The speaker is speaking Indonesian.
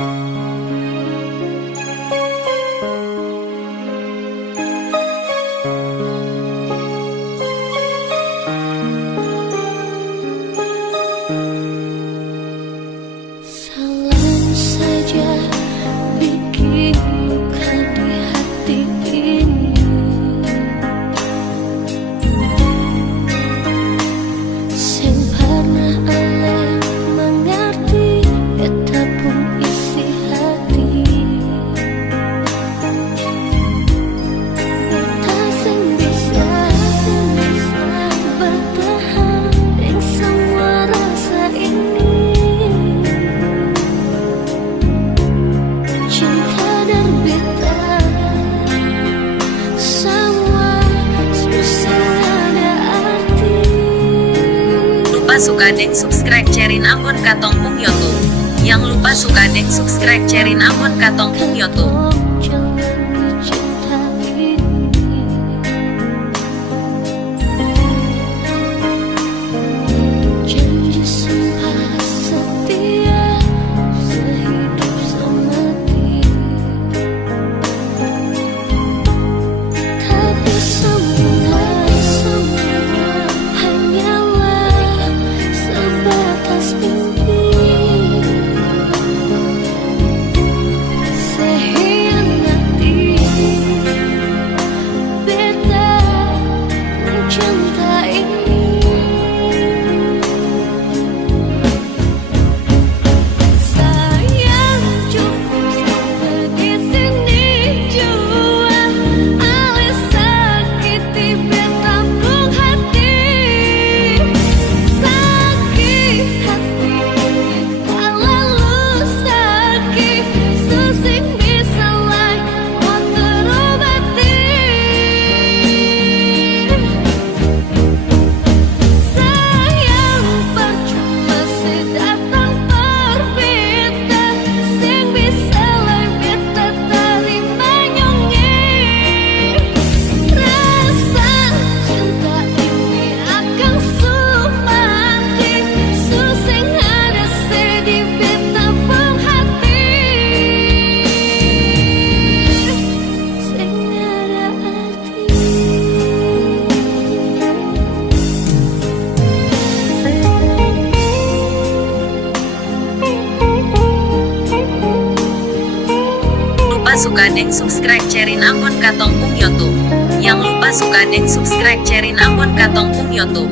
Selalu saja bikin luka di hati ini. Sing pernah oleh mengerti betapun isi hati. Beta sing bisa bertahan ing semua rasa ini. Suka deng subscribe cerin akun katong pung YouTube. Yang lupa suka deng subscribe cerin akun katong pung YouTube. Suka deng subscribe cerin akun katong pung YouTube. Yang lupa suka deng subscribe cerin akun katong pung YouTube.